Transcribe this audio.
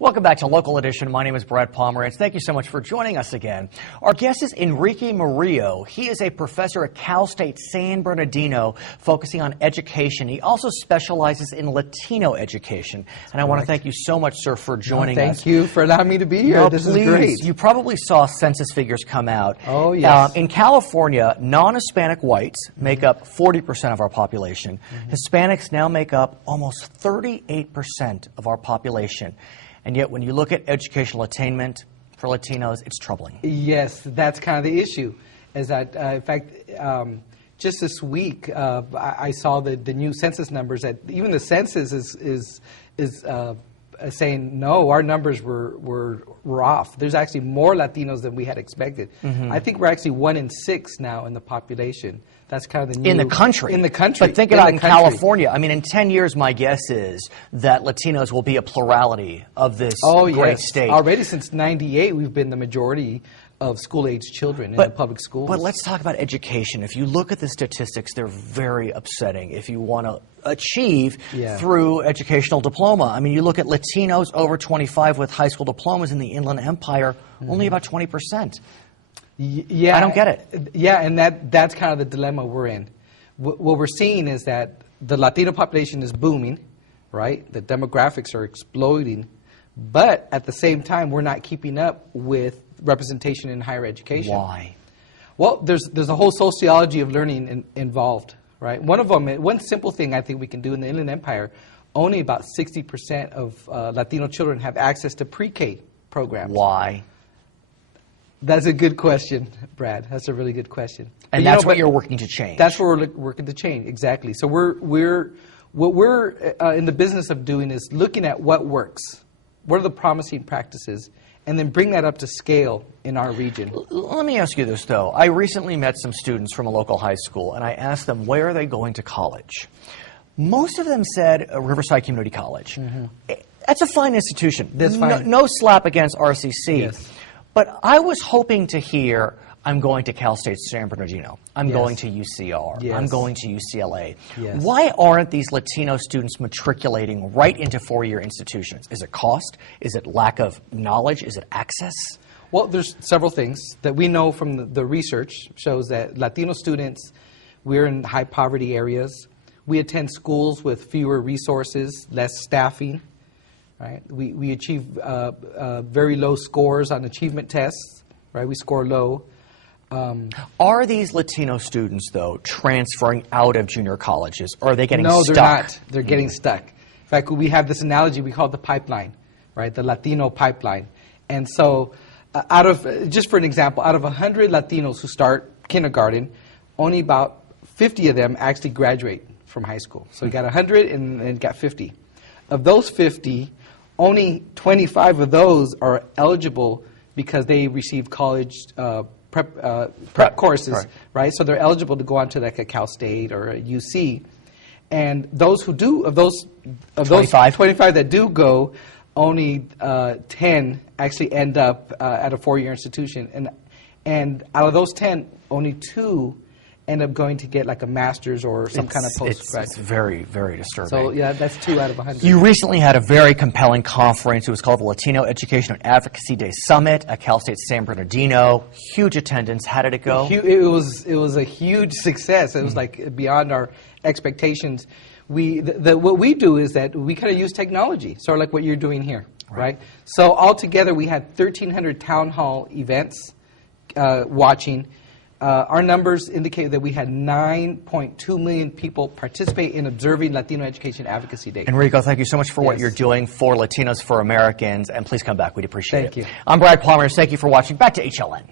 Welcome back to Local Edition. My name is Brad Palmer, and thank you so much for joining us again. Our guest is Enrique Murillo. He is a professor at Cal State San Bernardino, focusing on education. He also specializes in Latino education. And I want to thank you so much, sir, for joining us. Thank you for allowing me to be here. No, this please. is great. You probably saw census figures come out. Oh, yes. In California, non-Hispanic whites make up 40% of our population. Hispanics now make up almost 38% of our population. And yet, when you look at educational attainment for Latinos, it's troubling. Yes, that's kind of the issue. Is that, in fact, just this week, I saw the new census numbers. That even the census is saying no, our numbers were off. There's actually more Latinos than we had expected. I think we're actually 1 in 6 now in the population. That's kind of the new... In the country. In the country. But think about in California. I mean, in 10 years, my guess is that Latinos will be a plurality of this great state. Already since '98, we've been the majority of school-age children in the public schools. But let's talk about education. If you look at the statistics, they're very upsetting. If you want to achieve through educational diploma. I mean, you look at Latinos over 25 with high school diplomas in the Inland Empire, only about 20%. Yeah, I don't get it. Yeah, and that's kind of the dilemma we're in. What we're seeing is that the Latino population is booming, right? The demographics are exploding, but at the same time, we're not keeping up with representation in higher education. Why? Well, there's a whole sociology of learning involved, right? One simple thing I think we can do in the Inland Empire, only about 60% of Latino children have access to pre-K programs. Why? That's a good question, Brad. That's a really good question. And that's what you're working to change. That's what we're working to change, exactly. So what we're in the business of doing is looking at what works, what are the promising practices, and then bring that up to scale in our region. Let me ask you this, though. I recently met some students from a local high school, and I asked them, where are they going to college? Most of them said Riverside Community College. That's a fine institution. That's fine. No slap against RCC. Yes. But I was hoping to hear, I'm going to Cal State San Bernardino. I'm going to UCR. I'm going to UCLA. Why aren't these Latino students matriculating right into four-year institutions? Is it cost? Is it lack of knowledge? Is it access? Well, there's several things that we know from the research shows that Latino students, we're in high poverty areas. We attend schools with fewer resources, less staffing. Right? We achieve very low scores on achievement tests. Right? We score low. Are these Latino students, though, transferring out of junior colleges, or are they getting stuck? No, they're not. They're getting stuck. In fact, we have this analogy we call it the pipeline, right? The Latino pipeline. And so, just for an example, out of 100 Latinos who start kindergarten, only about 50 of them actually graduate from high school. So we got 100 and got 50. Of those 50, only 25 of those are eligible because they receive college prep courses, right? So they're eligible to go on to like a Cal State or a UC. And those who do, of those 25 that do go, only 10 actually end up at a four-year institution. And out of those 10, only 2 end up going to get like a master's or some kind of postgrad. It's very, very disturbing. So yeah, that's 2 out of 100. You recently had a very compelling conference. It was called the Latino Education and Advocacy Day Summit at Cal State San Bernardino. Huge attendance. How did it go? It was a huge success. It was like beyond our expectations. What we do is that we kind of use technology, sort of like what you're doing here, right? So altogether, we had 1,300 town hall events watching. Our numbers indicate that we had 9.2 million people participate in observing Latino Education Advocacy Day. Enrico, thank you so much for what you're doing for Latinos for Americans, and please come back. We'd appreciate it. Thank you. I'm Brad Palmer. Thank you for watching. Back to HLN.